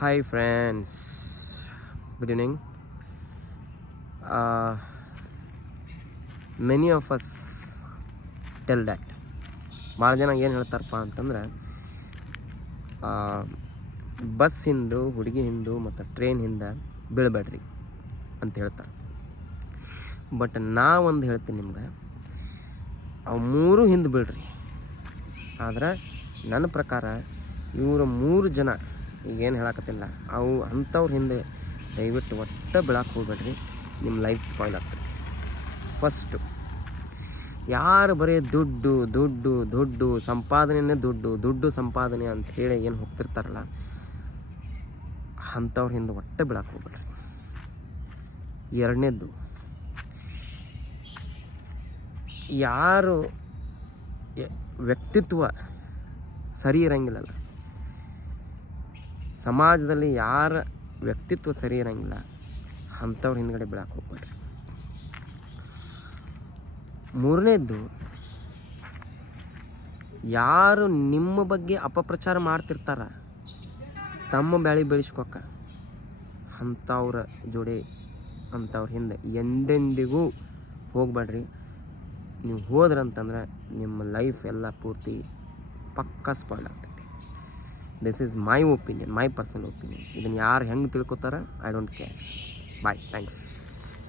Hi friends, good evening. Many of us tell that ಭಾಳ ಜನ ಏನು ಹೇಳ್ತಾರಪ್ಪ ಅಂತಂದ್ರೆ ಬಸ್ ಹಿಂದು ಹುಡುಗಿ ಹಿಂದು ಮತ್ತು ಟ್ರೈನ್ ಹಿಂದೆ ಬೀಳಬೇಡ್ರಿ ಅಂತ ಹೇಳ್ತಾರೆ. ಬಟ್ ನಾವೊಂದು ಹೇಳ್ತೀನಿ ನಿಮ್ಗೆ, ಅವು ಮೂರು ಹಿಂದೆ ಬೀಳ್ರಿ. ಆದ್ರೆ ನನ್ನ ಪ್ರಕಾರ ಇವರು 3 ಜನ ಈಗೇನು ಹೇಳಕತ್ತಿಲ್ಲ, ಅವು ಅಂಥವ್ರ ಹಿಂದೆ ದಯವಿಟ್ಟು ಒಟ್ಟು ಬೀಳಕ್ಕೆ ಹೋಗ್ಬೇಡ್ರಿ, ನಿಮ್ಮ ಲೈಫ್ ಸ್ಪಾಯ್ಲ್ ಆಗ್ತದೆ. ಫಸ್ಟು ಯಾರು ಬರೀ ದುಡ್ಡು ದುಡ್ಡು ದುಡ್ಡು ಸಂಪಾದನೆಯೇ ದುಡ್ಡು ಸಂಪಾದನೆ ಅಂತ ಹೇಳಿ ಏನು ಹೋಗ್ತಿರ್ತಾರಲ್ಲ, ಅಂಥವ್ರ ಹಿಂದೆ ಒಟ್ಟು ಬೀಳಕ್ಕೆ ಹೋಗ್ಬೇಡ್ರಿ. ಎರಡನೇದ್ದು, ಯಾರು ವ್ಯಕ್ತಿತ್ವ ಸರಿ ಇರಂಗಿಲ್ಲಲ್ಲ, ಸಮಾಜದಲ್ಲಿ ಯಾರ ವ್ಯಕ್ತಿತ್ವ ಸರಿ ಇರಂಗಿಲ್ಲ ಅಂಥವ್ರ ಹಿಂದ್ಗಡೆ ಬೀಳಕ್ಕೆ ಹೋಗ್ಬೇಡ್ರಿ. ಮೂರನೇದ್ದು, ಯಾರು ನಿಮ್ಮ ಬಗ್ಗೆ ಅಪಪ್ರಚಾರ ಮಾಡ್ತಿರ್ತಾರ ತಮ್ಮ ಬ್ಯಾಳಿ ಬೆಳೆಸ್ಕೊಕ್ಕ, ಅಂಥವ್ರ ಜೋಡಿ ಅಂಥವ್ರ ಹಿಂದೆ ಎಂದೆಂದಿಗೂ ಹೋಗ್ಬೇಡ್ರಿ. ನೀವು ಹೋದ್ರಂತಂದ್ರೆ ನಿಮ್ಮ ಲೈಫ್ ಎಲ್ಲ ಪೂರ್ತಿ ಪಕ್ಕಾ ಸ್ಪಾಯ್ಲ್ ಆಗ್ತೈತಿ. This is my opinion, my personal opinion. ಇದನ್ನು ಯಾರು ಹೆಂಗೆ ತಿಳ್ಕೊತಾರ, I don't care. Bye, thanks.